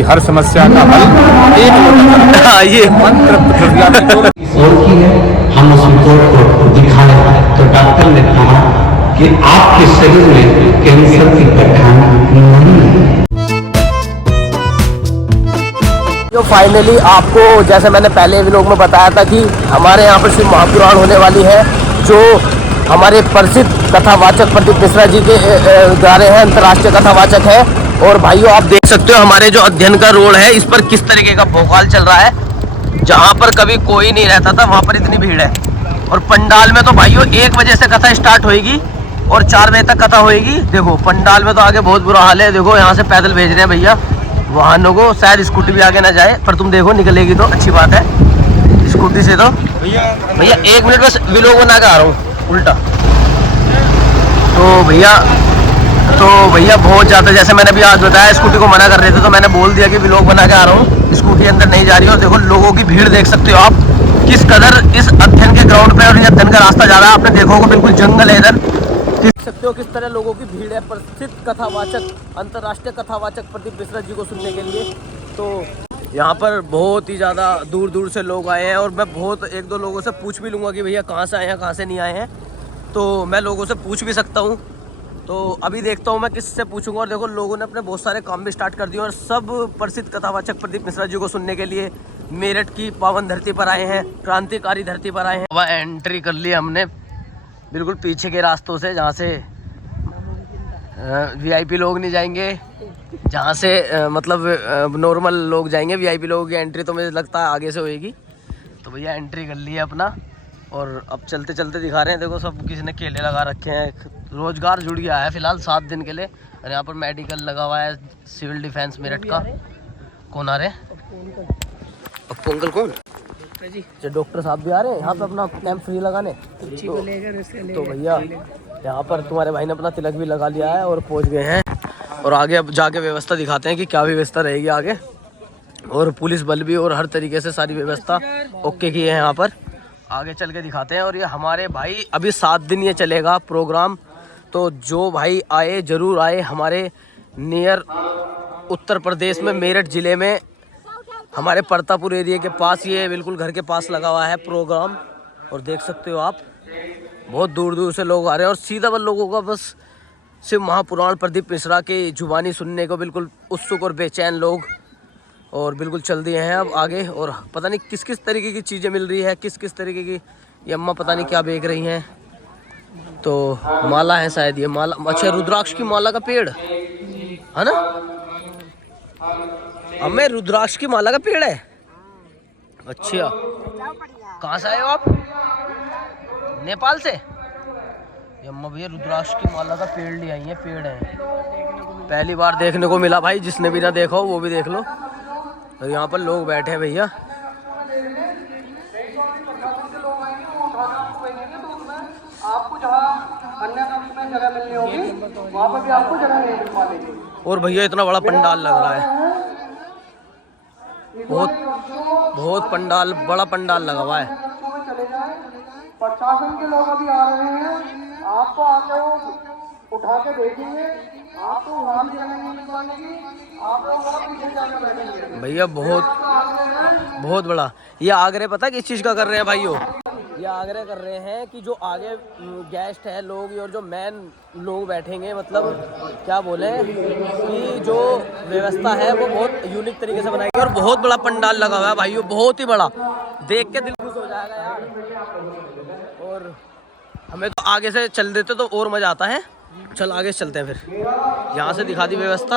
की हर समस्या का हल एक लोटा ये मंत्र और की है हम उस रिपोर्ट को दिखाए तो डॉक्टर ने कहा कि आपके शरीर में कैंसर की पहचान नहीं है। जो फाइनली आपको जैसे मैंने पहले भी लोग में बताया था कि हमारे यहाँ पर शिव महापुराण होने वाली है, जो हमारे प्रसिद्ध कथावाचक प्रदीप मिश्रा जी के गा रहे हैं, अंतर्राष्ट्रीय कथावाचक है। और भाइयों आप देख सकते हो हमारे जो अध्ययन का रोड है इस पर किस तरीके का भोकाल चल रहा है। जहाँ पर कभी कोई नहीं रहता था वहाँ पर इतनी भीड़ है। और पंडाल में तो भाइयों 1 बजे से कथा स्टार्ट होएगी और 4 बजे तक कथा होएगी। देखो पंडाल में तो आगे बहुत बुरा हाल है। देखो यहाँ से पैदल भेज रहे हैं भैया वाहनों को, शायद स्कूटी भी आगे ना जाए, पर तुम देखो निकलेगी तो अच्छी बात है स्कूटी से। तो भैया 1 मिनट बस व्लॉग बना के आ रहा हूँ उल्टा। तो भैया बहुत ज़्यादा, जैसे मैंने अभी आज बताया स्कूटी को मना कर रहे थे तो मैंने बोल दिया कि व्लॉग बना के आ रहा हूँ, स्कूटी अंदर नहीं जा रही है। और देखो लोगों की भीड़ देख सकते हो आप किस कदर इस अध्ययन के ग्राउंड पे, और ये अध्ययन का रास्ता जा रहा है, आपने देखो बिल्कुल जंगल है इधर, देख सकते हो किस तरह लोगों की भीड़ है प्रसिद्ध कथावाचक अंतर्राष्ट्रीय कथावाचक प्रदीप मिश्रा जी को सुनने के लिए। तो यहाँ पर बहुत ही ज़्यादा दूर दूर से लोग आए हैं और मैं बहुत 1-2 लोगों से पूछ भी लूँगा कि भैया कहाँ से आए हैं कहाँ से नहीं आए हैं, तो मैं लोगों से पूछ भी सकता हूँ। तो अभी देखता हूँ मैं किससे पूछूंगा। और देखो लोगों ने अपने बहुत सारे काम भी स्टार्ट कर दिए और सब प्रसिद्ध कथावाचक प्रदीप मिश्रा जी को सुनने के लिए मेरठ की पावन धरती पर आए हैं, क्रांतिकारी धरती पर आए हैं। वह एंट्री कर ली हमने बिल्कुल पीछे के रास्तों से, जहाँ से वीआईपी लोग नहीं जाएंगे, जहाँ से मतलब नॉर्मल लोग जाएंगे। वीआईपी लोगों की एंट्री तो मुझे लगता है आगे से होएगी। तो भैया एंट्री कर ली है अपना और अब चलते चलते दिखा रहे हैं। देखो सब किसी ने केले लगा रखे हैं, रोजगार जुड़ गया है फिलहाल 7 दिन के लिए। और यहाँ पर मेडिकल लगा हुआ है, सिविल डिफेंस मेरठ का। कौन आ रहे हैं? पप्पू अंकल कौन? जो डॉक्टर साहब भी आ रहे हैं यहाँ पे अपना कैंप फ्री लगाने। तो भैया यहाँ पर तुम्हारे भाई ने अपना तिलक भी लगा लिया है और पहुँच गए हैं। और आगे अब जाके व्यवस्था दिखाते हैं कि क्या व्यवस्था रहेगी आगे। और पुलिस बल भी और हर तरीके से सारी व्यवस्था ओके की है यहाँ पर। आगे चल के दिखाते हैं। और ये हमारे भाई अभी 7 दिन ये चलेगा प्रोग्राम, तो जो भाई आए ज़रूर आए। हमारे नियर उत्तर प्रदेश में मेरठ ज़िले में हमारे परतापुर एरिया के पास, ये बिल्कुल घर के पास लगा हुआ है प्रोग्राम। और देख सकते हो आप बहुत दूर दूर से लोग आ रहे हैं। और सीधा बल लोगों का बस शिव महापुराण प्रदीप मिश्रा की जुबानी सुनने को बिल्कुल उत्सुक और बेचैन लोग, और बिल्कुल चल दिए हैं अब आगे। और पता नहीं किस किस तरीके की चीज़ें मिल रही है, किस किस तरीके की ये अम्मा पता नहीं क्या बेच रही हैं। तो माला है शायद, ये माला, अच्छा रुद्राक्ष की माला का पेड़ है ना हमें, रुद्राक्ष की माला का पेड़ है। अच्छा कहाँ से आए हो आप? नेपाल से? ये अम्मा भैया रुद्राक्ष की माला का पेड़ ले आई है, पेड़ है, पहली बार देखने को मिला भाई। जिसने भी ना देखा हो वो भी देख लो। और यहाँ पर लोग बैठे हैं भैया। आपको जहाँ अन्य कक्ष में जगह मिलनी होगी वहाँ पर भी आपको जगह नहीं मिल पाएगी। और भैया इतना बड़ा पंडाल लग रहा है, बहुत पंडाल, बड़ा पंडाल लगा हुआ है। चले जाए, प्रशासन के लोग अभी आ रहे हैं, आपको आके वो उठा के देखेंगे, आपको वहाँ भी जगह नहीं मिल पाएगी, आप लोग वहाँ पीछे जाकर बैठेंगे। भैया बहुत बड़ा ये आग्रह पता है किस चीज़ का कर रहे हैं भाइयों? ये आग्रह कर रहे हैं कि जो आगे गेस्ट है लोग और जो मेन लोग बैठेंगे, मतलब क्या बोले कि जो व्यवस्था है वो बहुत यूनिक तरीके से बनाएगी। और बहुत बड़ा पंडाल लगा हुआ है भाइयों, बहुत ही बड़ा, देख के दिल खुश हो जाएगा यार। और हमें तो आगे से चल देते तो और मज़ा आता है। चल आगे चलते हैं फिर, यहाँ से दिखा दी व्यवस्था।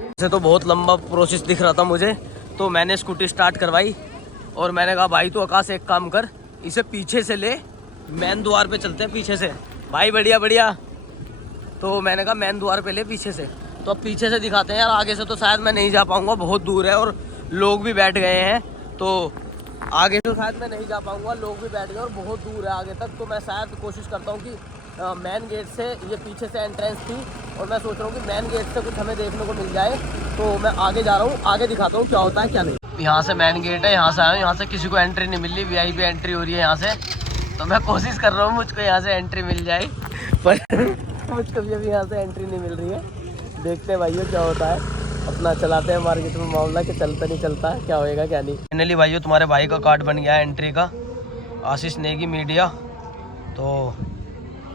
वैसे तो बहुत लंबा प्रोसेस दिख रहा था मुझे, तो मैंने स्कूटी स्टार्ट करवाई और मैंने कहा भाई तू आकाश एक काम कर, इसे पीछे से ले, मेन द्वार पे चलते हैं पीछे से। भाई बढ़िया बढ़िया। तो मैंने कहा मेन द्वार पे ले पीछे से। तो अब पीछे से दिखाते हैं यार, आगे से तो शायद मैं नहीं जा पाऊँगा, बहुत दूर है और लोग भी बैठ गए हैं। तो आगे तो शायद मैं नहीं जा पाऊँगा, लोग भी बैठ गए और बहुत दूर है आगे तक। तो मैं शायद कोशिश करता हूँ कि मेन गेट से, ये पीछे से एंट्रेंस थी और मैं सोच रहा हूँ कि मेन गेट से कुछ हमें देखने को मिल जाए। तो मैं आगे जा रहा हूँ, आगे दिखाता हूँ क्या होता है क्या नहीं। यहाँ से मेन गेट है, यहाँ से आया हूँ, यहाँ से किसी को एंट्री नहीं मिल रही, वीआईपी एंट्री हो रही है यहाँ से। तो मैं कोशिश कर रहा हूँ मुझको यहाँ से एंट्री मिल जाए, पर मुझको भी अभी यहाँ से एंट्री नहीं मिल रही है। देखते हैं भाइयों क्या होता है। अपना चलाते हैं मार्केट में मामला कि चलता नहीं चलता, क्या होएगा क्या नहीं। फाइनली भाइयों तुम्हारे भाई का कार्ड बन गया है एंट्री का, आशीष नेगी मीडिया। तो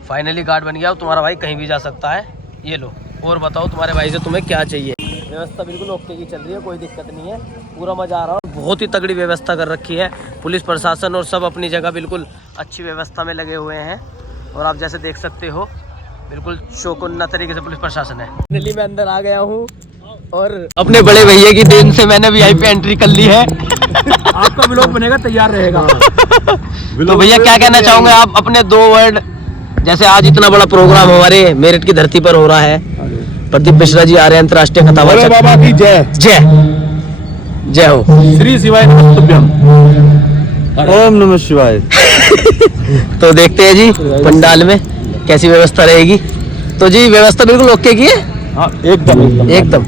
फाइनली कार्ड बन गया, अब तुम्हारा भाई कहीं भी जा सकता है। ये लो। और बताओ तुम्हारे भाई से तुम्हें क्या चाहिए? व्यवस्था बिल्कुल ओके की चल रही है, कोई दिक्कत नहीं है, पूरा मज़ा आ रहा है। बहुत ही तगड़ी व्यवस्था कर रखी है, पुलिस प्रशासन और सब अपनी जगह बिल्कुल अच्छी व्यवस्था में लगे हुए हैं। और आप जैसे देख सकते हो बिल्कुल चौकन्ना तरीके से पुलिस प्रशासन है। फाइनली मैं अंदर आ गया हूँ और अपने बड़े भैया की देन से मैंने वीआईपी एंट्री कर ली है। आपका ब्लॉग बनेगा, तैयार रहेगा। तो भैया क्या कहना चाहोगे आप अपने 2 वर्ड? जैसे आज इतना बड़ा प्रोग्राम हमारे मेरठ की धरती पर हो रहा है, प्रदीप मिश्रा जी आ रहे हैं, अंतर्राष्ट्रीय कथावाचक। बाबा की जय जय जय हो। श्री शिवाय नमस्तुभ्यम। ओम नमः शिवाय। तो देखते हैं जी पंडाल में कैसी व्यवस्था रहेगी। तो जी व्यवस्था बिल्कुल ओके की है। हाँ, एकदम एकदम।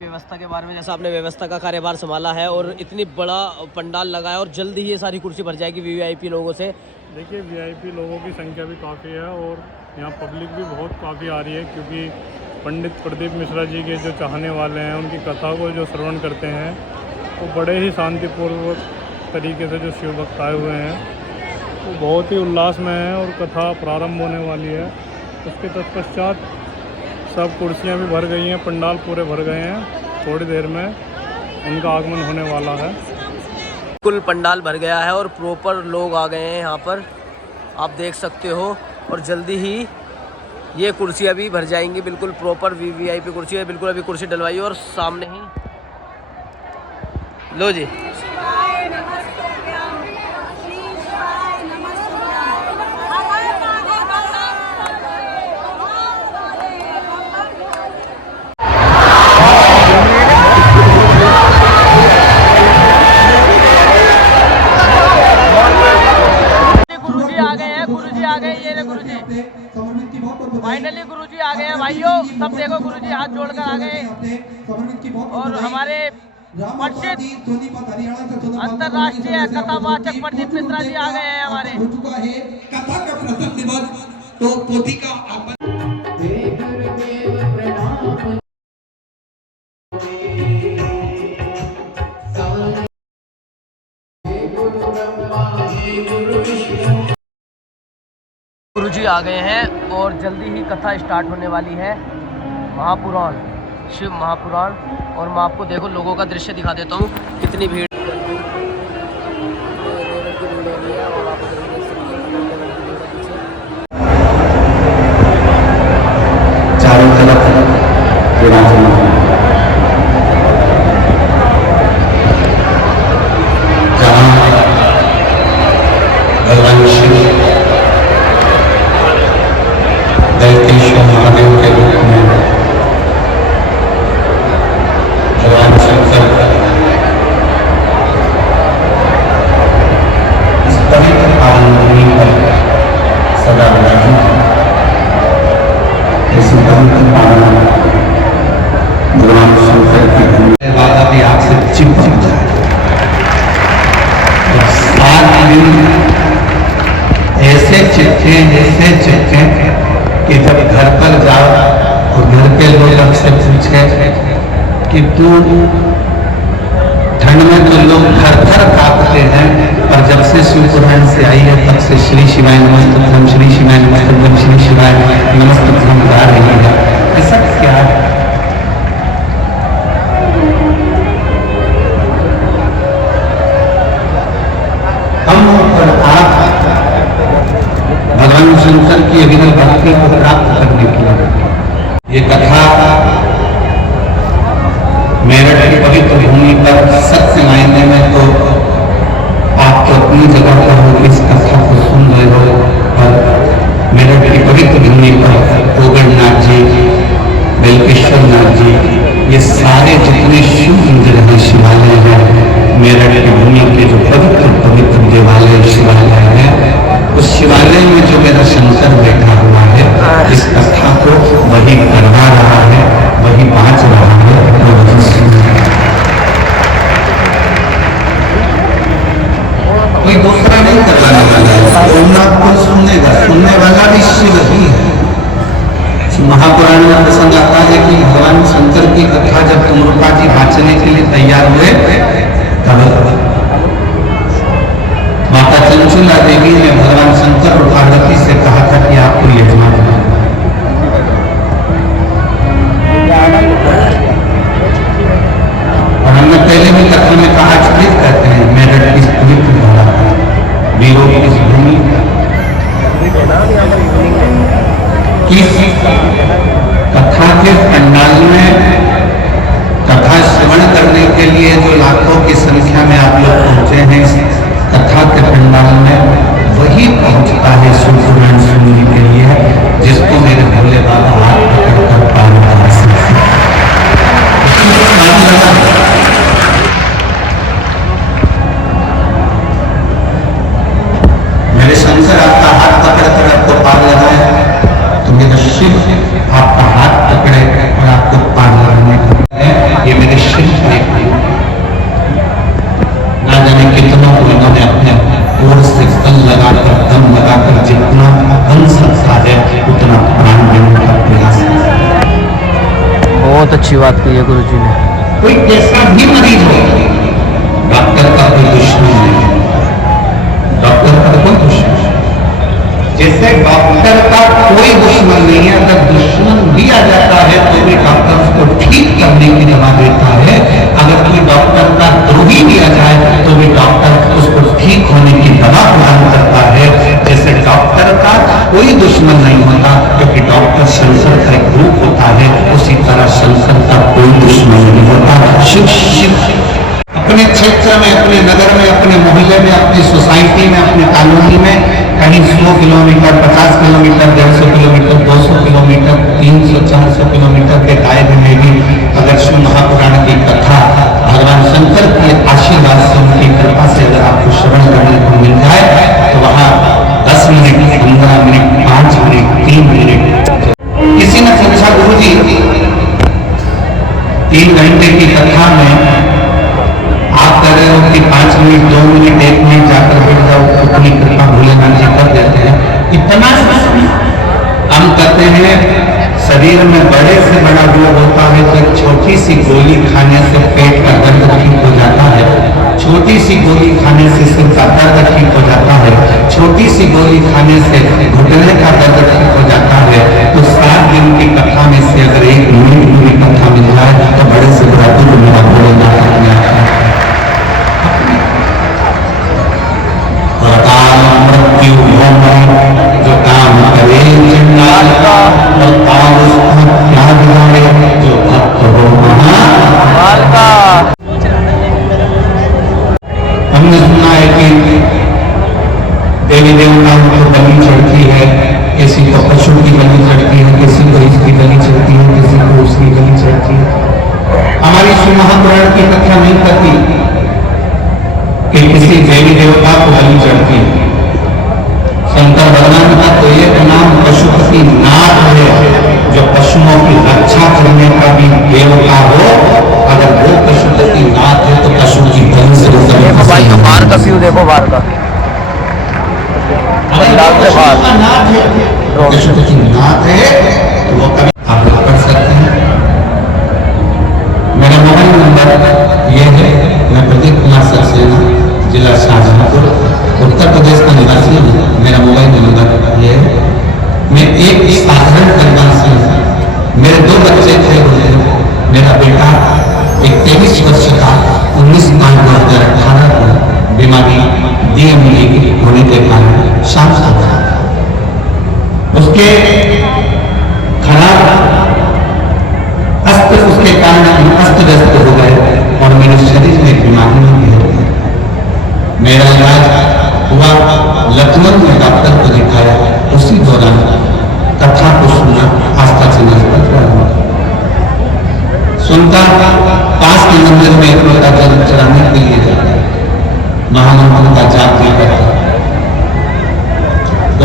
व्यवस्था के बारे में, जैसा आपने व्यवस्था का कार्यभार संभाला है और इतनी बड़ा पंडाल लगा है और जल्दी ही ये सारी कुर्सी भर जाएगी वीआईपी लोगों से। देखिए वीआईपी लोगों की संख्या भी काफ़ी है और यहाँ पब्लिक भी बहुत काफ़ी आ रही है, क्योंकि पंडित प्रदीप मिश्रा जी के जो चाहने वाले हैं उनकी कथा को जो श्रवण करते हैं वो बड़े ही शांतिपूर्वक तरीके से जो शिव भक्त आए हुए हैं वो बहुत ही उल्लास में है और कथा प्रारंभ होने वाली है। उसके तत्पश्चात सब कुर्सियाँ भी भर गई हैं, पंडाल पूरे भर गए हैं, थोड़ी देर में उनका आगमन होने वाला है। बिल्कुल पंडाल भर गया है और प्रॉपर लोग आ गए हैं यहाँ पर, आप देख सकते हो। और जल्दी ही ये कुर्सियाँ भी भर जाएंगी, बिल्कुल प्रॉपर वीआईपी कुर्सी है। बिल्कुल अभी कुर्सी डलवाई और सामने ही लो जी। फाइनली गुरुजी आ गए हैं भाइयों, सब देखो गुरुजी हाथ जोड़कर आ गए। और हमारे प्रसिद्ध अंतर्राष्ट्रीय कथावाचक प्रदीप मिश्रा जी आ गए हैं हमारे। कथा का प्रथम दिवस तो पोथी का गुरुजी आ गए हैं और जल्दी ही कथा स्टार्ट होने वाली है। महापुराण, शिव महापुराण। और मैं आपको देखो लोगों का दृश्य दिखा देता हूँ, कितनी भीड़। चारों तरफ भगवान शिव दैतेश्वर महादेव के रूप में भगवान शंकर इस पवित्र पावन भूमि पर सदा विराजित है। इस पवित्र पावन भगवान शंकर की भूमि वादा भी आपसे चिपक जाए। 7 दिन ऐसे चिपके कि जब घर पर जाओ और घर के लोग आपसे पूछे कि तू ठंड में तो लोग थर कांपते हैं, पर जब से शिव पुराण से आई है तब से श्री शिवाय नमस्तुभ्यम, श्री शिवाय नमस्तुभ्यम, श्री शिवाय नमस्तुभ्यम गा रही है। ऐसा क्या है? हम और आप भगवान शंकर की अविरल भक्ति को प्राप्त करने के लिए ये कथा मेरठ की पवित्र भूमि पर सत्य मायने में तो आप तो अपनी जगह पर हो, इस कथा को सुन रहे हो, पर मेरठ की पवित्र भूमि पर ओगड़नाथ जी, बेलकेश्वर नाथ जी, ये सारे जितने शिव मंदिर हैं, शिवालय हैं, मेरठ की भूमि के जो पवित्र देवालय शिवालय हैं, उस शिवालय में जो मेरा शंकर बैठा हुआ है, इस कथा को वही करवा रहा है, वही बाँच रहा है, वही सुन रहा है। कोई दूसरा नहीं करवाने वाला है, सोमनाथ को सुनने महापुराण में प्रसंग आता है कि भगवान शंकर की कथा जब तुमरुपा जी वाचने के लिए तैयार हुए तब माता चंचला देवी ने भगवान शंकर और पार्वती से कहा था कि आपको यजमान बनाना। और हमने पहले भी कथा में कहा, चरित कहते हैं मेरठ की पवित्र धरा, वीरों की भूमि, कथा के पंडाल में कथा श्रवण करने के लिए जो लाखों की संख्या में आप लोग पहुंचे हैं, कथा के पंडाल में वही पहुंचता है सुपुराण सुनने के लिए जिसको मेरे भोले बाबा हाथ पकड़कर पार लगा सकते। मेरे शंकर आपका हाथ पकड़कर आपको पार लगाए, तो मेरा शिव आपका हाथ पकड़े और आपको पार लगाने का, ये मेरे शिव का एक ना जाने कितना उन्होंने अपने ओर से बल लगाकर, दम लगाकर जितना बन सकता है उतना प्राण देने का प्रयास है। बहुत अच्छी बात की है गुरु जी ने। कोई कैसा भी मरीज हो, डॉक्टर का कोई दुश्मन नहीं, डॉक्टर का कोई दुश्मन, जैसे डॉक्टर का कोई दुश्मन नहीं है, अगर दुश्मन भी आ जाता है तो भी डॉक्टर उसको ठीक करने की दवा देता है। अगर कोई डॉक्टर का द्रोही भी आ जाए तो भी डॉक्टर उसको ठीक होने की दवा प्रदान करता है। जैसे डॉक्टर का कोई दुश्मन नहीं होता क्योंकि डॉक्टर शंकर का एक रूप होता है, उसी तरह शंकर का कोई दुश्मन नहीं होता। शिव अपने क्षेत्र में, अपने नगर में, अपने मोहल्ले में, अपनी सोसाइटी में, अपने कॉलोनी में कहीं 100 kilometre, 50 kilometre, 150 kilometre, 200 kilometre, 300, 400 kilometre के दायरे में भी अगर शिव महापुराण की कथा भगवान शंकर के आशीर्वाद से, उनकी कृपा से अगर आपको श्रवण करने को मिल जाए तो वहाँ 10 मिनट, 15 मिनट, 5 मिनट, 3 मिनट। किसी ने पूछा, गुरु जी 3 घंटे की कथा में आप कह रहे हो कि 5 मिनट, 2 मिनट, 1 मिनट जाकर बैठ जाओ, अपनी कृपा भोलेनाथ जी कर देते हैं। इतना हम कहते हैं शरीर में बड़े से बड़ा रोग होता है तो एक छोटी सी गोली खाने से पेट का दर्द ठीक हो जाता है, छोटी सी गोली खाने से सिर का दर्द ठीक हो जाता है, छोटी सी गोली खाने से घुटने का दर्द ठीक हो जाता है। तो 7 दिन की कथा में से अगर 1 मिनट पूरी कथा मिल जाए तो बड़े से बड़ा दुख मेरा भोलेनाथ अपने आता है। मृत्यु जो काम करे चंडाल का, और काम उसका त्याग करे जो भक्त हो महाकाल का। हमने सुना है कि देवी देवताओं को बलि चढ़ती है, किसी को पशु की बलि चढ़ती है, किसी को इसकी बलि चढ़ती है, किसी को उसकी बलि चढ़ती है। हमारी शिव महापुराण की कथा नहीं कहती कि किसी देवी देवता को बलि चढ़ती है। शंकर भगवान का तो एक नाम पशुपति नाथ है, जो पशुओं की रक्षा करने का भी देवता हो। अगर वो पशुपति नाथ है तो पशु की बलि से देखो भाई, तो बाहर का व्यू देखो, बाहर का पशुपति नाथ है तो वो कभी आप लोग पढ़ सकते हैं। मेरा मोबाइल नंबर ये है, मैं प्रदीप कुमार सक्सेना, जिला शाहजहांपुर, उत्तर प्रदेश का निवासी हूँ। मेरा मोबाइल नंबर ये है। मैं एक साधारण परिवार से हूँ। मेरे 2 बच्चे थे। मेरा बेटा एक 23 वर्ष का 19/5/2018 को बीमारी DMD होने के कारण शांत हो गया। उसके खराब अस्त उसके कारण अस्त व्यस्त हो गए और मेरे शरीर में बीमारी नहीं है। मेरा इलाज हुआ, लखनऊ में डॉक्टर को दिखाया, उसी दौरान कथा को सुना, आस्था से नजर सुनता, पास के मंदिर में एक लोटा जल चढ़ाने के लिए जाता, महामंत्र का जाप भी करता। तो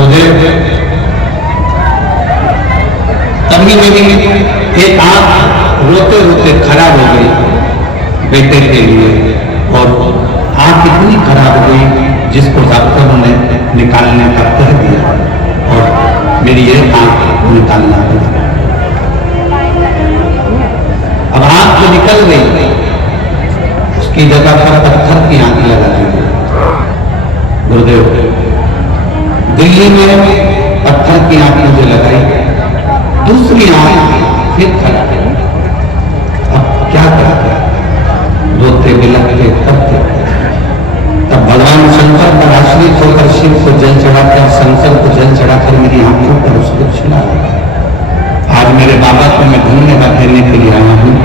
तभी मेरी एक आंख रोते रोते खराब हो गई बेटे के लिए, और आंख इतनी खराब हो गई जिसको डॉक्टरों ने निकालने का कह दिया और मेरी एक आंख निकालना पड़ा। चल रही, उसकी जगह पर पत्थर की आंख लगा दी गुरुदेव। दिल्ली में पत्थर की आंख मुझे लगाई, दूसरी आंख फिर खड़ा। अब क्या करते, रोते बिलखते करते। तब भगवान शंकर पर आश्रित होकर शिव को जल चढ़ाकर, शंकर को जल चढ़ाकर मेरी आंखों पर उसको छुड़ा। आज मेरे बाबा को मैं धन्यवाद देने के लिए आया हूँ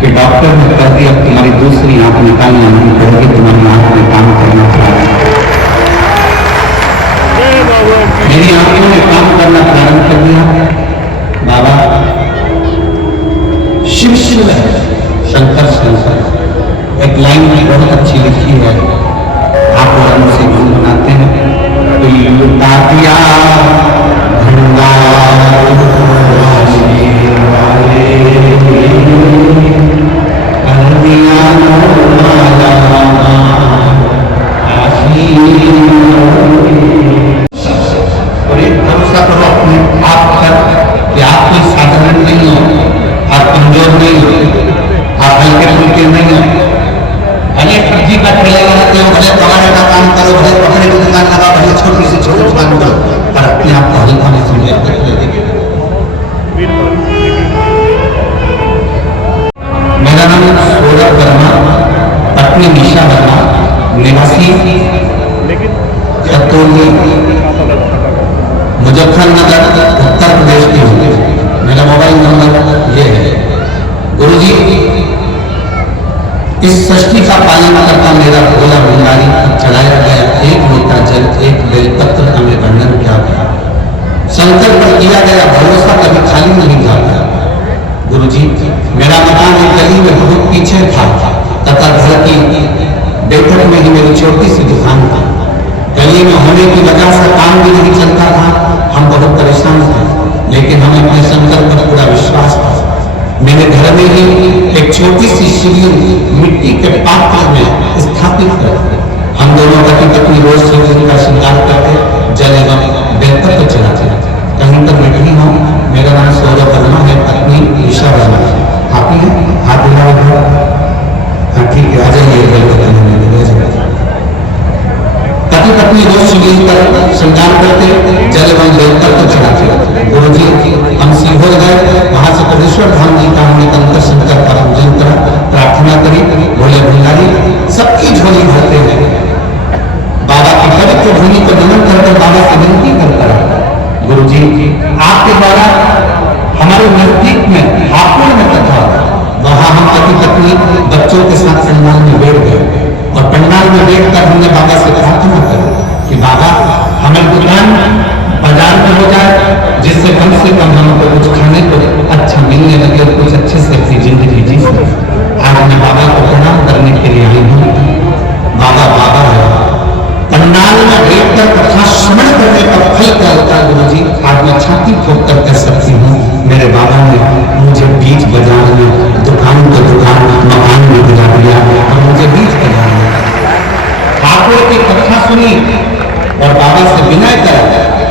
कि डॉक्टर ने कह दिया अब तुम्हारी दूसरी आंख निकालना नहीं पड़ेगी, तुम्हारी आंख में काम करना पड़ेगा। मेरी आंखों में काम करना प्रारंभ कर दिया। बाबा शिव शिव है, शंकर शंकर। एक लाइन में बहुत अच्छी लिखी है, आप और मुझसे गुण बनाते हैं। तो लुटा दिया और एक भरोसा करो अपने आप पर कि आप कोई साधारण नहीं हो, आप कमजोर नहीं हो, आप हल्के फुल्के नहीं हो। भले सब्जी का ठेला लगाते हो, भले कमाने का काम करो, भले कपड़े की दुकान लगा, भले छोटी सी छोटी दुकान करो, पर अपने आप को हल्का नहीं समझे। मेरा नाम सौरभ वर्मा, पत्नी निशा वर्मा, निवासी खतौली मुजफ्फरनगर उत्तर प्रदेश की हूँ। मेरा मोबाइल नंबर ये है। गुरुजी, इस सृष्टि का पालन करता मेरा भोला भंडारी चढ़ाया गया एक लोटा जल, एक बेलपत्र का मैं वर्णन क्या था। शंकर पर किया गया भरोसा कभी खाली नहीं जाता। गुरुजी, मेरा मकान एक गली में बहुत पीछे था तथा घर की बैठक में ही मेरी छोटी सी दुकान थी। गली में होने की वजह से काम भी नहीं चलता था, हम बहुत परेशान थे, लेकिन हमें अपने शंकर पर पूरा विश्वास था। मेरे घर में ही एक छोटी सी शिवलिंग मिट्टी के पात्र में स्थापित कर हम दोनों पति पत्नी रोज शिवलिंग का श्रृंगार करके जल एवं बेलपत्र चढ़ाते। कहीं पर मैं नहीं हूँ। मेरा नाम सौरभ वर्मा है, पत्नी निशा वर्मा। आप ही हैं? हाथ मिलाओ। हाँ ठीक है, आ जाइए बेलपत्र लेने। पति पत्नी रोज शिवलिंग पर श्रृंगार करते, जल एवं बेलपत्र चढ़ाते। गुरुजी, हम सीहोर गए, वहां से कटेश्वर धाम जी का हमने कंकर शंकर का पूजन करा, प्रार्थना करी, भोले भंडारी सबकी झोली भरते हैं। बाबा की पवित्र भूमि को नमन करकर बाबा से विनती करता है, गुरुजी आपके द्वारा हमारे नजदीक में हापुड़ में कथा, वहां हम पति पत्नी बच्चों के साथ पंडाल में बैठ गए और पंडाल में बैठकर हमने बाबा से प्रार्थना करी कि बाबा हमें दुकान बाजार में हो जाए, जिससे कम से कम हमको कुछ खाने को अच्छा मिलने लगे और कुछ अच्छे से अपनी जिंदगी जी सके। आज मैं बाबा को प्रणाम करने के लिए आई हूँ। बाबा बाबा है, पंडाल में बैठकर कथा श्रवण करने का फल क्या होता है गुरुजी, आज मैं छाती ठोक कर कह सकती हूँ। मेरे बाबा ने मुझे बीच बाजार में दुकान को दुकान मकान में बुला दिया और मुझे बीच बाजार में ठाकुर की कथा सुनी और बाबा से विनय करा।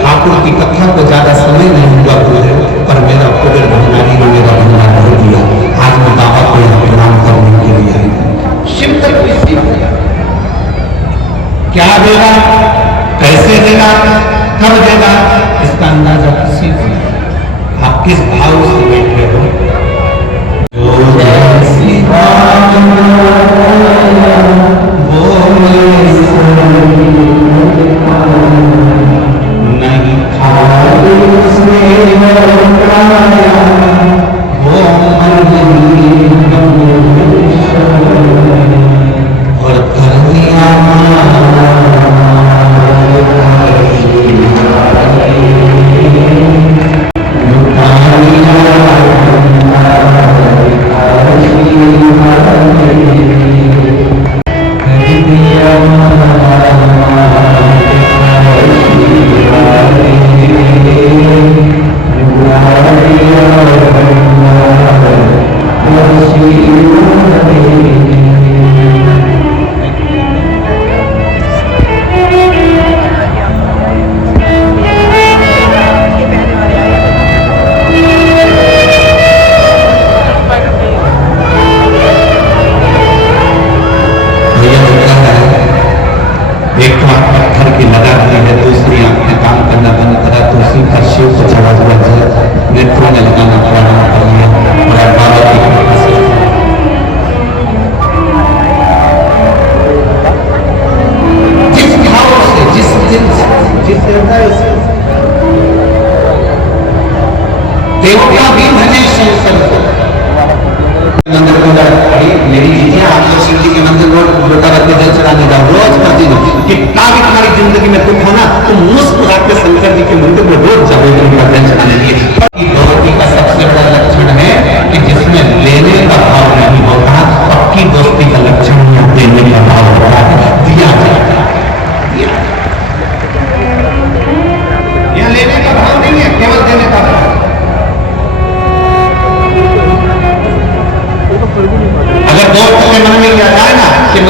ठाकुर की कथा को ज्यादा समय नहीं हुआ गुरुदेव, पर मेरा कुबेर भंडारी ने मेरा भंडार भर दिया। आज मैं बाबा को यहाँ प्रणाम करने के लिए आई हूँ। शिव तक किसी क्या देगा, कैसे देगा, कब देगा, इसका अंदाजा किसी को नहीं। आप किस भाव से बैठे हो। नहीं और कर दिया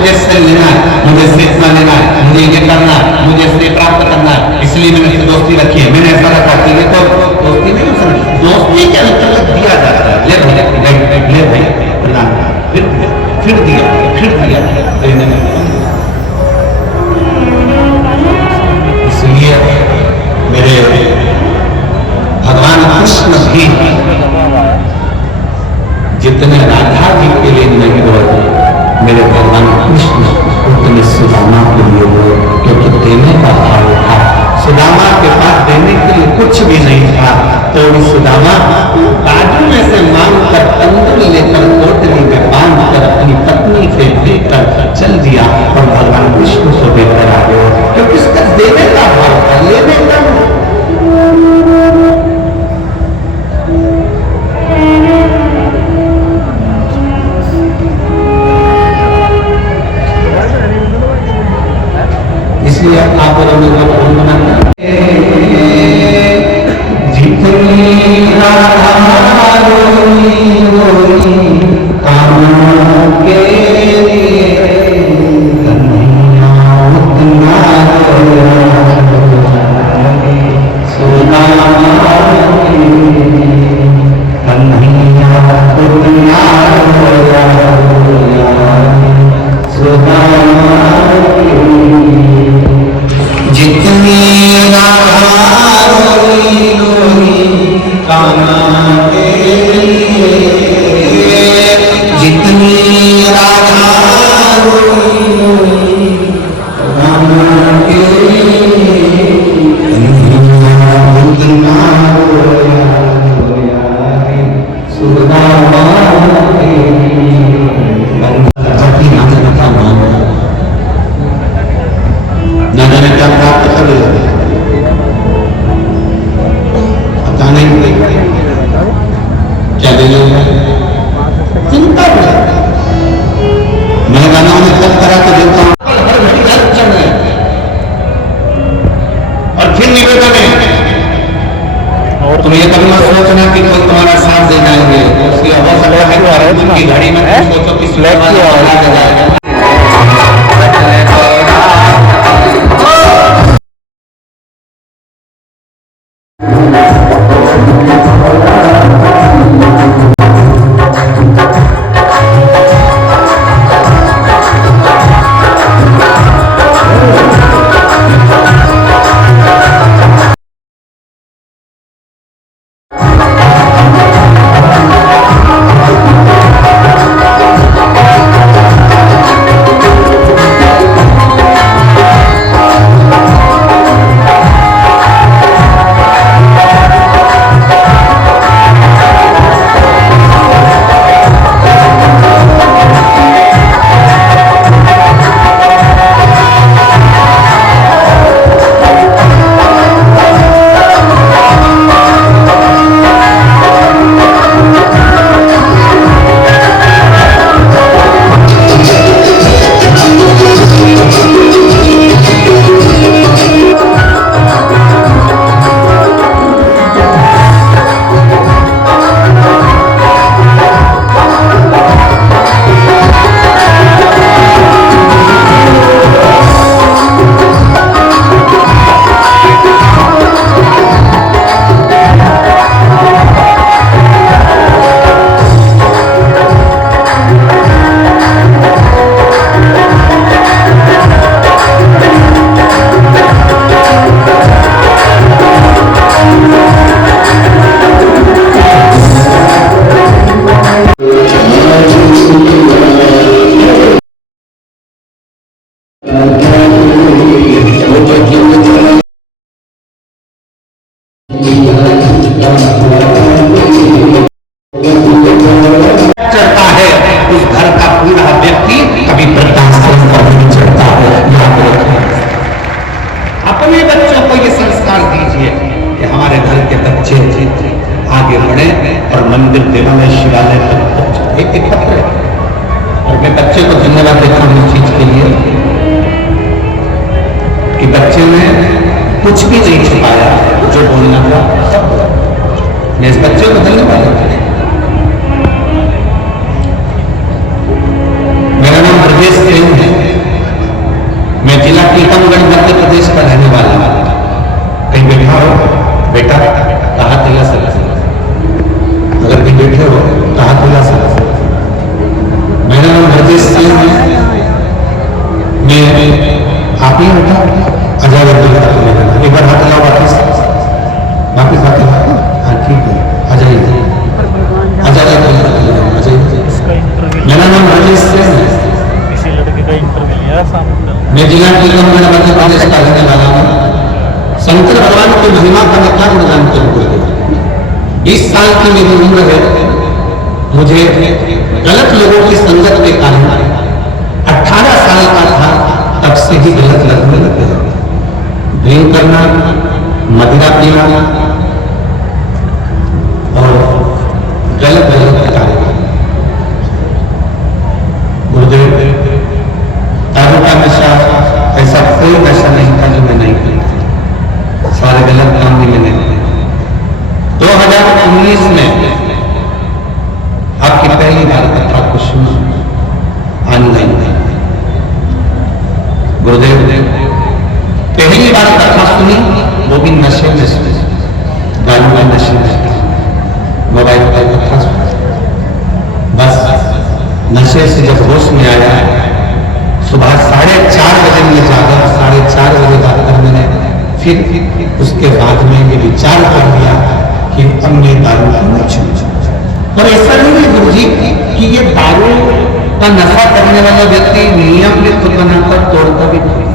मुझे इससे लेना है, मुझे इससे इतना लेना है, मुझे ये करना है, मुझे इससे प्राप्त करना है, इसलिए मैंने इससे दोस्ती रखी है। मैंने ऐसा रखा कि ये तो दोस्ती नहीं हो सकती। दोस्ती के अंतर्गत दिया जाता है। ले भाई प्रदान, फिर दिया, देने में। इसलिए मेरे भगवान कृष्ण भी जितने राधा जी के लिए नहीं हुए, मेरे भगवान कृष्ण उतने सुदामा के लिए हुए, क्योंकि देने का भाव था। सुदामा के पास देने के लिए कुछ भी नहीं था, तो सुदामा बाजू में से मांग कर तंदुर लेकर कोटली में बांध कर अपनी पत्नी से देकर चल दिया और भगवान विष्णु को देकर आ गया, क्योंकि उसका देने का भाव था, लेने का। इसलिए आप और मैं कौन बनाना जितनी राधा रोई रोई कामना के लिए कन्हैया उतना रोया सुदामा कन्हैया उतना रोया सुदामा जितनी राधा रोई रोई कामना के लिए, जितनी राधा रोई रोई कामना के लिए, उतना रोया सुदामा के न जाने क्या प्राप्त कर पता नहीं क्या देना चिंता मैं गाना में सब तरह के देता हूँ और फिर निवेदन है, और तुम ये कभी मत सोचना कि कोई तुम्हारा साथ दे जाएंगे। उसकी हो सकता है की घड़ी में सोचो कि जाएगा। चढ़ता है उस घर का पूरा व्यक्ति कभी वृद्धाश्रम पर नहीं चढ़ता है। याद रखें, अपने बच्चों को ये संस्कार दीजिए कि हमारे घर के बच्चे आगे बढ़े और मंदिर देवालय शिवालय तक पहुंचे। एक पत्र है और मैं बच्चे को धन्यवाद देता हूँ इस चीज के लिए कि बच्चे ने कुछ भी नहीं छुपाया, जो बोलना था सब बोला। मैं इस बच्चे को धन्यवाद देता हूँ। मेरा नाम ब्रजेश सिंह है। मैं जिला टीकमगढ़ मध्य प्रदेश का रहने वाला हूँ। शंकर भगवान की महिमा का मैं क्या गुणगान करूँ? 20 साल की मेरी उम्र है, मुझे गलत लोगों की संगत के कारण 18 साल का था तब से ही गलत लगने लगे। ड्रिंक करना, मदिरा पीना और गलत कार्य करना। गुरुदेव, दारू का नशा ऐसा कोई नशा नहीं था जो मैं नहीं किया। सारे गलत काम भी मैंने किए। 2019 में आपकी पहली बार कथा को सुना ऑनलाइन। गुरुदेव, पहली बार कथा सुनी, वो भी नशे में सुनी, दारू में नशे में, मोबाइल पर कथा सुनी। बस नशे से जब होश में आया, सुबह 4:30 बजे में जागा, 4:30 बजे जाकर मैंने फिर उसके बाद में ये विचार कर लिया कि अब मैं दारू पीना छोड़ूं। और ऐसा नहीं है गुरु जी कि ये दारू का नशा करने वाला व्यक्ति नियम भी खुद बनाकर तोड़ता भी नहीं।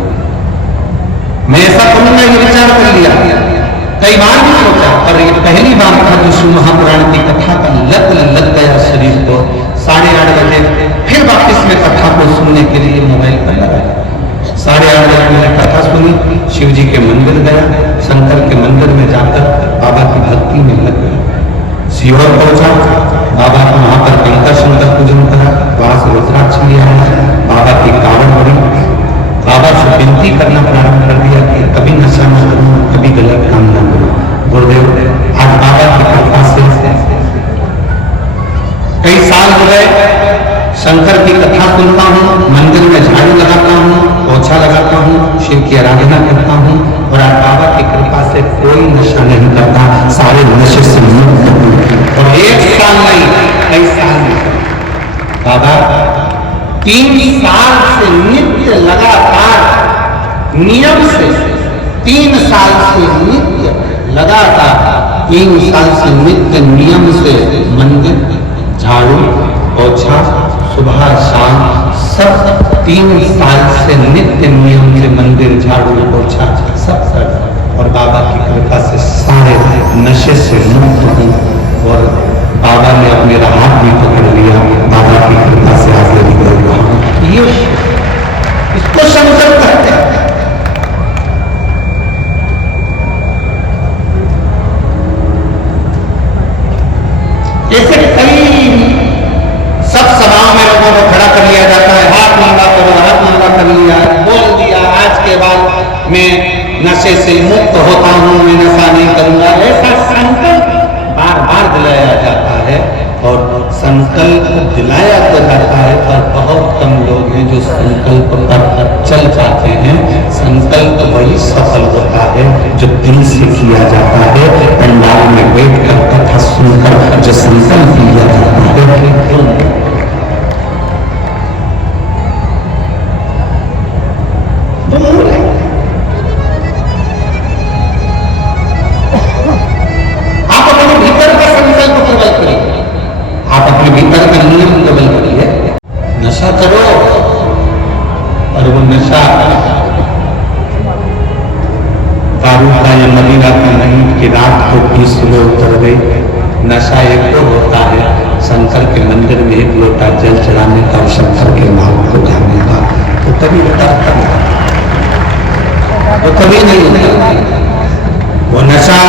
मैं ऐसा करूंगा ये विचार कर लिया, कई बार भी सोचा, पर ये पहली बार था जो शिव महापुराण की कथा का लत लग गया शरीर को। 8:30 बजे फिर वापस में कथा को सुनने के लिए मोबाइल पर लगाया। 8:30 बजे मैंने कथा सुनी, शिव जी के मंदिर गया, शंकर के मंदिर में जाकर बाबा की भक्ति में लग गया। सीहोर पहुंचा, बाबा को वहां पर कंकर शंकर पूजन करा, वहां से रुद्राक्ष लिया, बाबा की कावड़ बनी, बाबा से विनती करना प्रारंभ कर दिया कि कभी नशा न करूं, कभी गलत काम न करूं। गुरुदेव, आज बाबा की कृपा से कई साल हो गए, शंकर की कथा सुनता हूँ, मंदिर में झाड़ू लगाता हूँ, पोछा लगाता हूँ, शिव की आराधना करता हूँ, और आज बाबा की कृपा से कोई नशा नहीं करता, सारे नशे से मुक्त हूँ। और 1 साल नहीं, कई साल नहीं, बाबा 3 साल से नित्य लगातार नियम से, 3 साल से नित्य लगातार 3 साल से नित्य नियम से मंदिर, झाड़ू, पोछा, सुबह शाम सब 3 साल से नित्य नियम से मंदिर, झाड़ू, पोछा सब कर, और बाबा की कृपा से सारे नशे से मुक्त हूँ। और बाबा ने अब मेरा हाथ भी पकड़ लिया, बाबा की कृपा से आगे निकल रहा हूँ। ये इसको शंकर कहते हैं। ऐसे कई सब सभाओं में लोगों को खड़ा कर लिया जाता है, हाथ नंगा करो, हाथ नंगा कर लिया, बोल दिया आज के बाद मैं नशे से मुक्त होता हूँ, मैं नशा नहीं करूंगा। ऐसा संकल्प बार बार दिलाया जाता है, और संकल्प दिलाया तो जाता है, पर बहुत कम लोग हैं जो संकल्प पर चल जाते हैं। संकल्प वही सफल होता है जो दिल से किया जाता है, पंडाल में बैठकर कथा सुनकर जो संकल्प किया जाता है। आप अपने भीतर का संकल्प प्रबल करिए, आप अपने भीतर का नियम प्रबल करिए। नशा करो, और वो नशा दारू का या मदिरा का नहीं कि रात को 20 किलो उतर गई। नशा एक तो होता है शंकर के मंदिर में 1 लोटा जल चढ़ाने का और शंकर के नाम को जाने का, तो कभी उतरता नहीं, वो कभी नहीं उतरता। वो नशा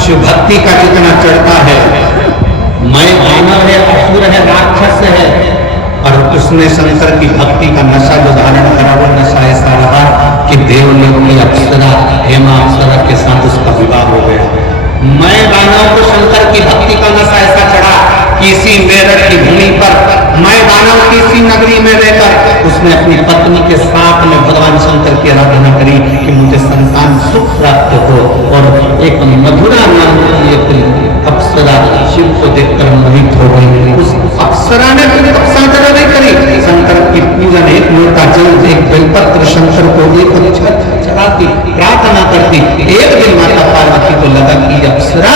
शिव भक्ति का जितना चढ़ता है, मैं मानव है, असुर है, राक्षस है, और उसने शंकर की भक्ति का नशा जो धारण करा, वो नशा ऐसा रहा कि देवलोक की अप्सरा, हेमा अप्सरा के साथ उसका विवाह हो गया। मैं दानव को शंकर की भक्ति का नशा ऐसा चढ़ा कि इसी मेरठ की भूमि पर मैं दानव की इसी नगरी में रहकर उसने अपनी पत्नी के साथ में भगवान शंकर की आराधना करी कि मुझे संतान सुख प्राप्त हो। और एक मधुरा नाम की एक अप्सरा शिव को देखकर मोहित हो गई। उस अप्सरा ने कोई तपसाधना नहीं करी, शंकर की पूजन, 1 लोटा जल, 1 बेलपत्र शंकर को एक चढ़ाती, प्रार्थना करती। एक दिन माता पार्वती को लगा कि अप्सरा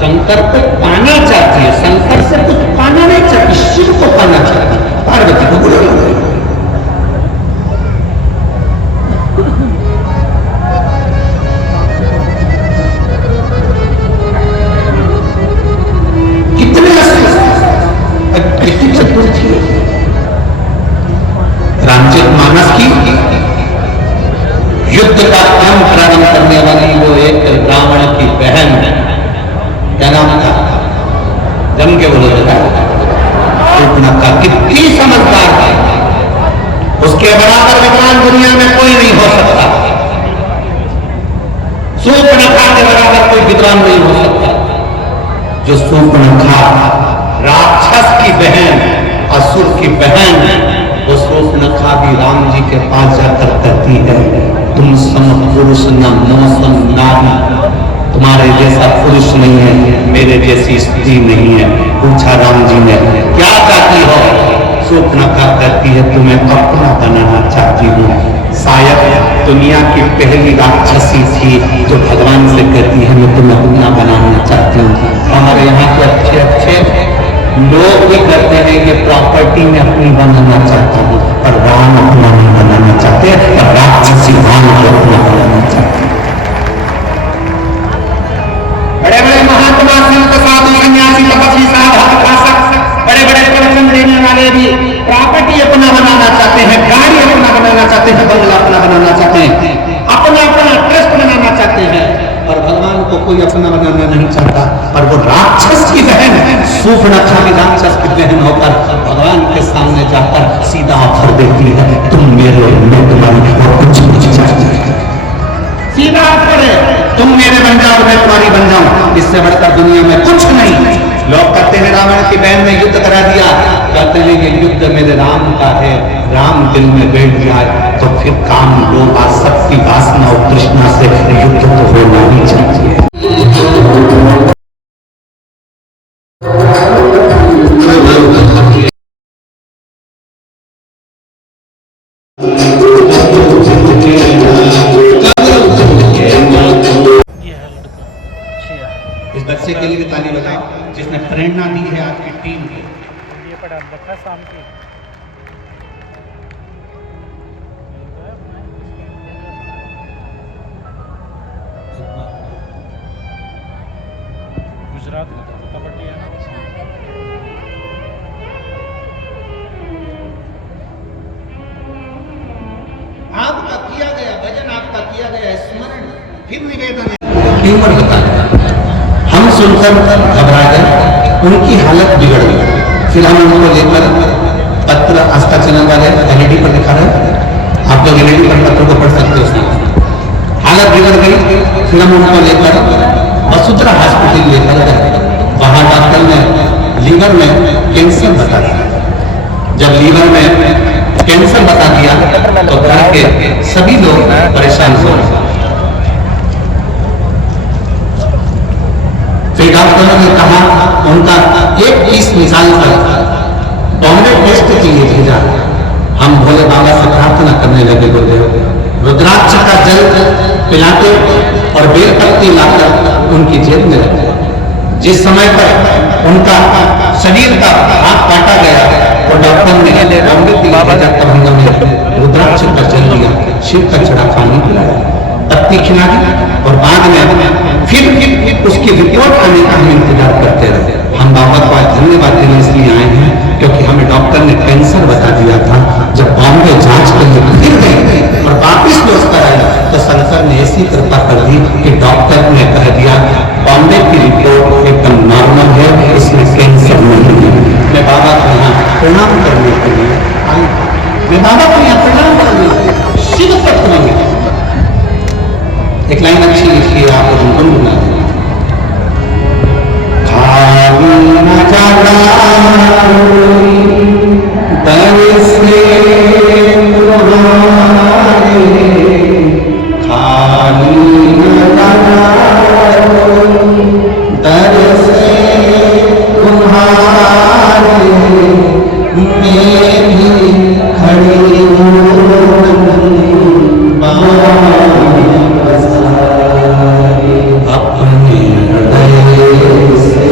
शंकर को पाना चाहती है, शंकर से कुछ पाना नहीं चाहती, शिव को पाना चाहती। पार्वती को बुरा लगा, जम के बोलो बेटा। शूर्पणखा कितनी समझदार है, उसके बराबर विद्वान दुनिया में कोई नहीं हो सकता। शूर्पणखा के बराबर कोई विद्वान नहीं हो सकता। जो शूर्पणखा राक्षस की बहन, असुर की बहन, वो शूर्पणखा भी राम जी के पास जाकर कहती है, तुम सम पुरुष न मौसम नारी, तुम्हारे जैसा पुरुष नहीं है, मेरे जैसी स्त्री नहीं है। पूछा राम जी ने, क्या चाहती हो? शूर्पणखा कहती है, तुम्हें अपना बनाना चाहती हूँ। शायद दुनिया की पहली राक्षसी थी जो भगवान से कहती है, मैं तुम्हें अपना बनाना चाहती हूँ। हमारे यहाँ के अच्छे अच्छे लोग भी कहते हैं कि प्रॉपर्टी में अपनी बनाना चाहता हूँ, पर राम अपना नहीं बनाना चाहते, पर राक्षसी राम को अपना बनाना चाहते। बड़े बड़े महात्मा, संत, साधु, सन्यासी, तपस्वी, साधक, शासक, बड़े बड़े प्रवचन देने वाले भी प्रॉपर्टी अपना बनाना चाहते हैं, गाड़ी अपना बनाना चाहते हैं, बंगला अपना बनाना चाहते हैं, अपना अपना ट्रस्ट बनाना चाहते हैं, और भगवान को कोई अपना बनाना नहीं चाहता। पर वो राक्षस की बहन, शूर्पणखा की राक्षस की बहन होकर भगवान के सामने जाकर सीधा ऑफर देती है, तुम मेरे, मैं तुम्हारी, और कुछ नहीं चाहती। सीधा ऑफर है, तुम मेरे बन जाओ, मैं तुम्हारी बन जाऊं, इससे बढ़कर दुनिया में कुछ नहीं। लोग कहते हैं रावण की बहन ने युद्ध करा दिया, कहते हैं ये युद्ध मेरे राम का है, राम दिल में बैठ जाए तो फिर काम, लोभ, आसक्ति, वासना और तृष्णा से युद्ध तो होना ही चाहिए। इस बच्चे के लिए ताली बजाओ जिसने प्रेरणा दी है आज की टीम को। ये पढ़ा रखा शाम की गुजरात में कबड्डी है ना। आपका किया गया भजन, आपका किया गया स्मरण फिर निवेदन ह्यूमर होता है। हम सुनकर घबरा गए, उनकी हालत बिगड़ गई। फिर हम उनको लेकर पत्र, आस्था चैनल वाले एलईडी पर दिखा रहे, आप लोग एलईडी पर पत्र को पढ़ सकते हो। हालत बिगड़ गई, फिर हम उनको लेकर वसुंधरा हॉस्पिटल लेकर गए। वहां डॉक्टर ने लीवर में कैंसर बता दिया। जब लीवर में कैंसर बता दिया तो घर के सभी लोग परेशान हो गए। फिर डॉक्टरों ने कहा उनका एक पीस मिसाइल पर बॉम्बे टेस्ट के लिए भेजा। हम भोले बाबा से प्रार्थना करने लगे, गुरुदेव रुद्राक्ष का जल पिलाते और बेलपत्ती लाकर उनकी जेब में रखते। जिस समय पर उनका शरीर का हाथ काटा गया और डॉक्टर ने बॉम्बे भेजा, तब हमने रुद्राक्ष का जल लिया, शिव का चढ़ा पानी पिलाया, पत्ती खिला दी, और बाद में फिर उसकी रिपोर्ट आने का हम इंतजार करते रहे। हम बाबा को धन्यवाद देने इसलिए आए हैं क्योंकि हमें डॉक्टर ने कैंसर बता दिया था। जब बॉम्बे जांच के लिए फिर गए और वापिस लौट कर आए तो शंकर ने ऐसी कृपा कर दी कि डॉक्टर ने कह दिया बॉम्बे की रिपोर्ट एकदम नॉर्मल है, इसमें कैंसर नहीं है। मैं बाबा को यहाँ प्रणाम करने के लिए आई, मैं बाबा को यहाँ प्रणाम करने शिव तक नहीं। एक लाइन अच्छी लिखी है, आप लोग गुनगुना दें। खाली न जाना दर से तुम्हारे, खाली न जाना दर से तुम्हारे, मैं भी खड़ी हूँ अपने हृदय से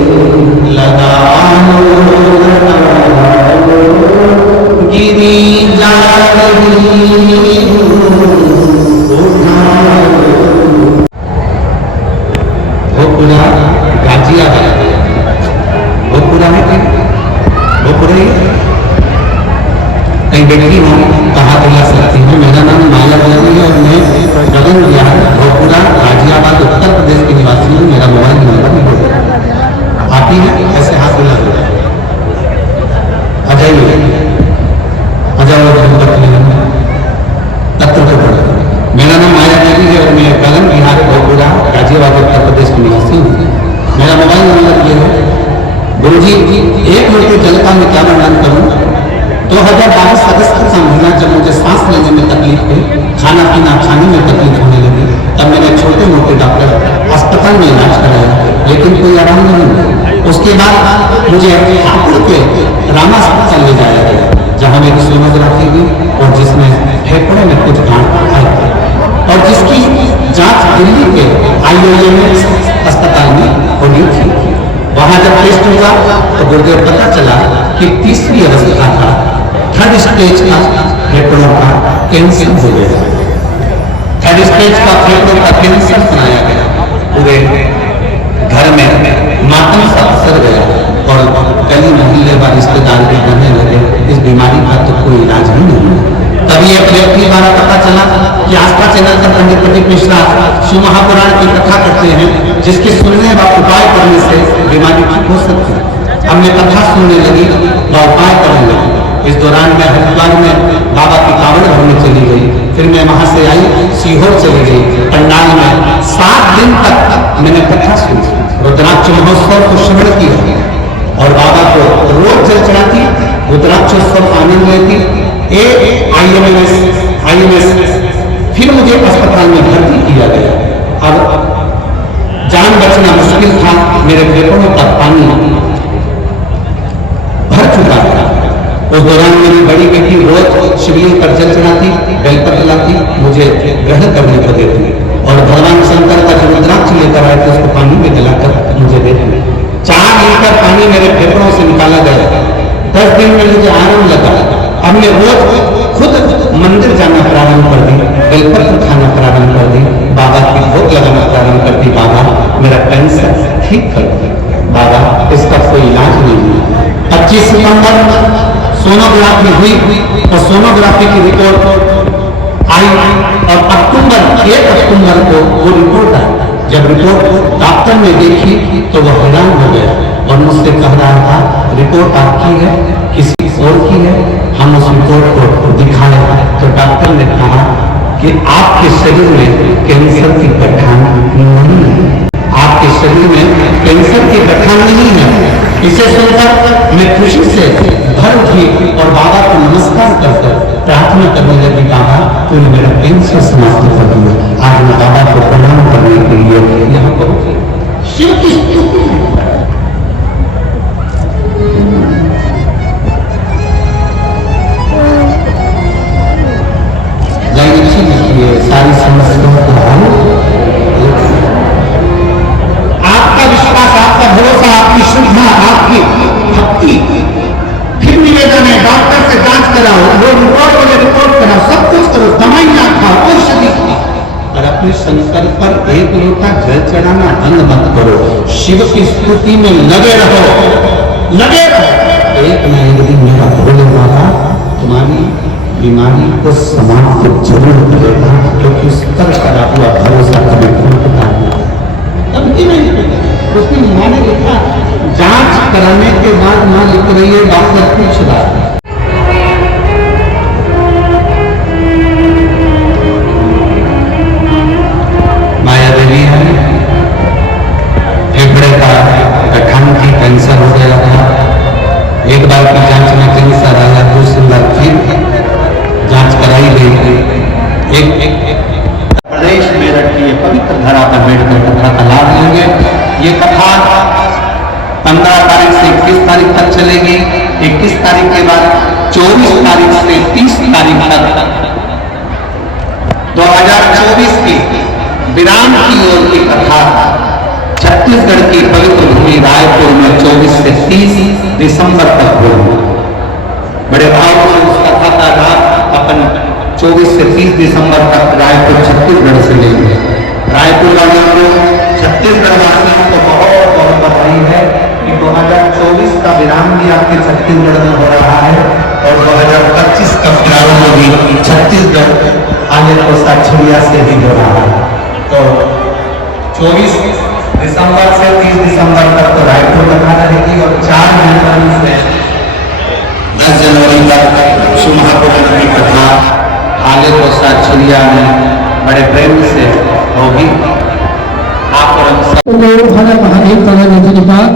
लगाओ, गिरी जा रही भोपुरा गाजियाबाद, भोपुरा है कहीं, भोपुरा ही कहीं बैठी हूँ, कहा दिला सकती हूँ। मेरा नाम माया बलनी है और मैं गगन बिहार, भोपुरा, गाजियाबाद, उत्तर प्रदेश के निवासी हूँ। मेरा मोबाइल नंबर आप ही है, ऐसे हाथ मिला जी, एक लोटे जल का मैं क्या वर्णन करूं। 2022 अगस्त का महीना, जब मुझे सांस लेने में तकलीफ हुई, खाना पीना खाने में तकलीफ होने लगी, तब मैंने छोटे मोटे डॉक्टर अस्पताल में इलाज कराया, लेकिन कोई आराम नहीं हुआ। उसके बाद मुझे हापुड़ के रामा अस्पताल ले जाया गया, जहाँ मेरी सोनोग्राफी हुई और जिसमें फेफड़े में कुछ गांठ आया और जिसकी जांच दिल्ली के IIMS अस्पताल में होनी थी। वहां जब टेस्ट हुआ तो गुरुदेव पता चला कि 30वीं अवस्था था, 3rd स्टेज का फेफड़ों का कैंसर हो गया। 3rd स्टेज का फेफड़ों का कैंसर बनाया गया। पूरे घर में मातम सा असर गया और गली मोहल्ले व रिश्तेदार भी कहने लगे इस बीमारी का तो कोई इलाज ही नहीं है। तभी एक व्यक्ति द्वारा पता चला कि आस्था चैनल पर पंडित प्रदीप मिश्रा शिव महापुराण की कथा करते हैं, जिसके सुनने व उपाय करने से बीमारी ठीक हो सकती है। अब मैं कथा सुनने लगी व उपाय करने लगी। इस दौरान मैं हरिद्वार में बाबा की कावड़ भरने चली गई, फिर मैं वहां से आई सीहोर चली गई। पंडाल में 7 दिन तक मैंने कथा सुनी, रुद्राक्ष महोत्सव को श्रवण किया और बाबा को रोज जल चढ़ाती, रुद्राक्षोत्सव का आनंद लेती। IIMS फिर मुझे अस्पताल में भर्ती किया गया। अब जान बचना मुश्किल था, मेरे फेफड़ों तक पानी भर चुका था। उस दौरान मेरी बड़ी बेटी रोज शिवलिंग पर जल चढ़ाती, बेलपत्र लाती, मुझे ग्रहण करने को देती और भगवान शंकर का जो रुद्राक्ष लेकर आए थे उसको पानी में जलाकर मुझे देती। 4 लीटर पानी मेरे फेफड़ों से निकाला गया। 10 दिन में मुझे आराम लगा। अब मैं रोज खुद मंदिर जाना प्रारंभ कर दी, बेलपत्र खाना प्रारंभ कर दी, बाबा की भोग लगाना प्रारंभ कर दी। बाबा मेरा कैंसर ठीक कर दी, बाबा इसका कोई इलाज नहीं है। 25 सितंबर सोनोग्राफी हुई और सोनोग्राफी की रिपोर्ट आई और 1 अक्टूबर को वो रिपोर्ट आई। जब रिपोर्ट डॉक्टर ने देखी तो वो हैरान हो गया और मुझसे कह रहा था रिपोर्ट आपकी है किसी और की है। हम उस रिपोर्ट को दिखाया तो डॉक्टर ने कहा कि आपके शरीर में कैंसर की गठान नहीं है, आपके शरीर में कैंसर की गठान नहीं है। इसे सुनकर मैं खुशी से भर उठी और बाबा को नमस्कार करकर प्रार्थना करने लगी, बाबा तूने मेरा कैंसर समाप्त कर दिया। आज मैं बाबा को प्रणाम करने के लिए यहाँ पहुंची। शिव की स्तुति सारी समस्याओं का हल, आपका विश्वास, आपका भरोसा, आपकी श्रद्धा, आपकी भक्ति। फिर निवेदन है डॉक्टर से जांच कराओ, वो रिपोर्ट कराओ, सब कुछ करो, दवाइयां खाओ, औषधि खाओ, और अपने शंकर पर 1 लोटा जल चढ़ाना बंद मत करो। शिव की स्तुति में लगे रहो, लगे रहो। एक न एक दिन मेरा भोले बाबा तुम्हारी बीमारी को समाप्त जरूर करेगा, क्योंकि उस पर करा हुआ भरोसा कभी टूटता नहीं। तब की नहीं उसकी मां ने लिखा, जांच कराने के बाद मां लिख रही है, डॉक्टर पूछ रहा है माया देवी है, फेफड़े का गठान की कैंसर हो गया था। एक बार की जांच में कैंसर आया, दूसरी बार फिर जांच कराई गई। एक प्रदेश मेरठ की पवित्र धरा पर बैठकर कथा का लाभ लेंगे। ये कथा 15 तारीख से 21 तारीख तक चलेगी। 21 तारीख के बाद 24 तारीख से 30 तारीख तक 2024 की विराम की ओर की कथा छत्तीसगढ़ की पवित्र भूमि रायपुर में 24 से 30 दिसंबर तक होगी। बड़े भाव से उस कथा का लाभ अपन 24 से 30 दिसंबर तक रायपुर छत्तीसगढ़ से लेंगे। रायपुर वालों को, छत्तीसगढ़ वासियों को बहुत बहुत बधाई है कि 2024 का विराम भी आपके छत्तीसगढ़ में हो रहा है और 2025 का प्रारंभ भी छत्तीसगढ़ आने को साक्षरिया से भी हो रहा है। तो 24 दिसंबर से 30 दिसंबर तक तो रायपुर कथा रहेगी और 4 जनवरी से 10 जनवरी तक शिव महापुराण की कथा आले को साक्षरिया में बड़े प्रेम से होगी। आप परम हर महादेव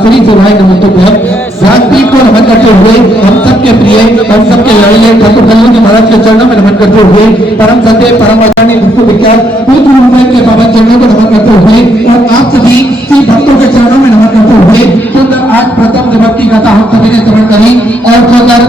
श्री शिवाय नमस्तुभ्यं। व्यासपीठ को नमन करते हुए हम सबके प्रिय हम सबके लाडले ठाकुर कल्याण जी महाराज के चरणों में नमन करते हुए परम सत्य परम आदरणीय विश्व विख्यात पूज्य रूप के पावन चरणों को नमन करते हुए और आप सभी श्री भक्तों के चरणों में नमन करते हुए सुंदर आज प्रथम दिवस की कथा हम सभी ने श्रवण करी और सुंदर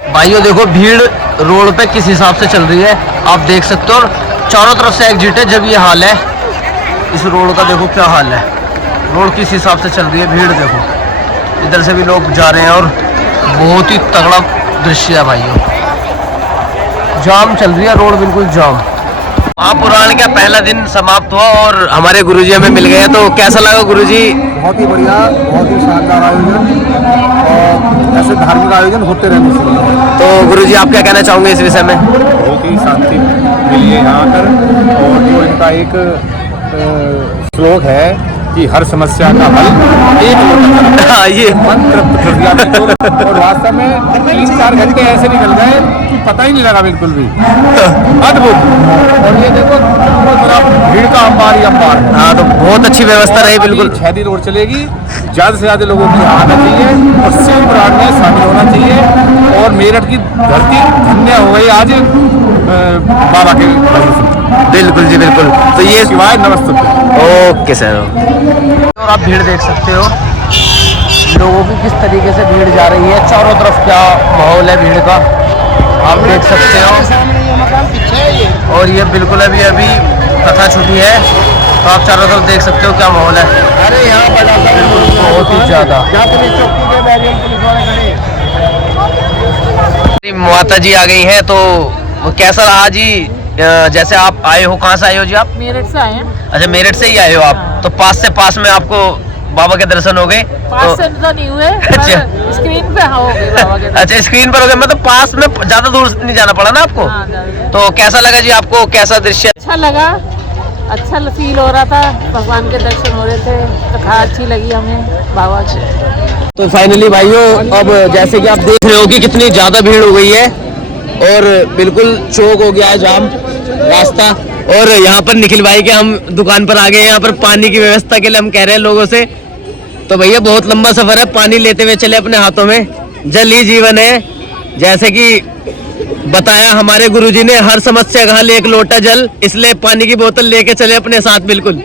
भाइयों देखो भीड़ रोड पे किस हिसाब से चल रही है आप देख सकते हो, और चारों तरफ से एग्जिट है। जब ये हाल है इस रोड का, देखो क्या हाल है, रोड किस हिसाब से चल रही है, भीड़ देखो, इधर से भी लोग जा रहे हैं और बहुत ही तगड़ा दृश्य है भाइयों। जाम चल रही है रोड, बिल्कुल जाम। महापुराण का पहला दिन समाप्त हुआ और हमारे गुरुजी हमें मिल गए, तो कैसा लगा गुरुजी? बहुत ही बढ़िया, बहुत ही शानदार आयोजन और ऐसे धार्मिक आयोजन होते रहने चाहिए। तो गुरुजी आप क्या कहना चाहोगे इस विषय में? बहुत ही शांति मिली है यहाँ आकर, और जो इनका एक श्लोक है कि हर समस्या का हल एक ये मंत्र कर दिया बिल्कुल, और वास्तव में 3-4 घंटे ऐसे निकल गए कि पता ही नहीं लगा बिल्कुल भी, अद्भुत। और ये देखो भीड़ का अंबार ही अंबार है। हाँ, तो बहुत अच्छी व्यवस्था रही बिल्कुल। 6 दिन रोड चलेगी, ज़्यादा से ज़्यादा लोगों को यहाँ आना चाहिए और शिव पुराण में शामिल होना चाहिए, और मेरठ की धरती धन्य हो गई आज बाबा के वजह से। बिल्कुल जी बिल्कुल। तो ये शिवाय नमस्ते। Okay sir. और आप भीड़ देख सकते हो, लोगों की किस तरीके से भीड़ जा रही है, चारों तरफ क्या माहौल है भीड़ का आप देख सकते हो। और ये बिल्कुल अभी अभी कथा छुटी है, तो आप चारों तरफ देख सकते हो क्या माहौल है। अरे यहाँ बहुत ही ज़्यादा। माता जी आ गई हैं, तो कैसा रहा जी? जैसे आप आए हो, कहाँ से आए हो जी आप? मेरठ से आए हैं। अच्छा, मेरठ से ही आए हो आप। तो पास में आपको बाबा के दर्शन हो गए? पास से तो नहीं हुए, अच्छा, स्क्रीन पे हो गए बाबा के दर्शन। अच्छा, स्क्रीन पर हो गए, मतलब पास में, ज्यादा दूर नहीं जाना पड़ा ना आपको? हाँ, तो कैसा लगा जी आपको, कैसा दृश्य? अच्छा लगा, अच्छा फील हो रहा था, भगवान के दर्शन हो रहे थे, कथा अच्छी लगी हमें बाबा की। तो फाइनली भाइयों, अब जैसे कि आप देख रहे हो कि कितनी ज्यादा भीड़ हो गई है और बिल्कुल चौक हो गया है जाम रास्ता। और यहाँ पर निखिल भाई के हम दुकान पर आ गए हैं, यहाँ पर पानी की व्यवस्था के लिए हम कह रहे हैं लोगों से। तो भैया बहुत लंबा सफर है, पानी लेते हुए चले अपने हाथों में, जल ही जीवन है। जैसे कि बताया हमारे गुरुजी ने, हर समस्या का हल एक लोटा जल, इसलिए पानी की बोतल लेके चले अपने साथ बिल्कुल।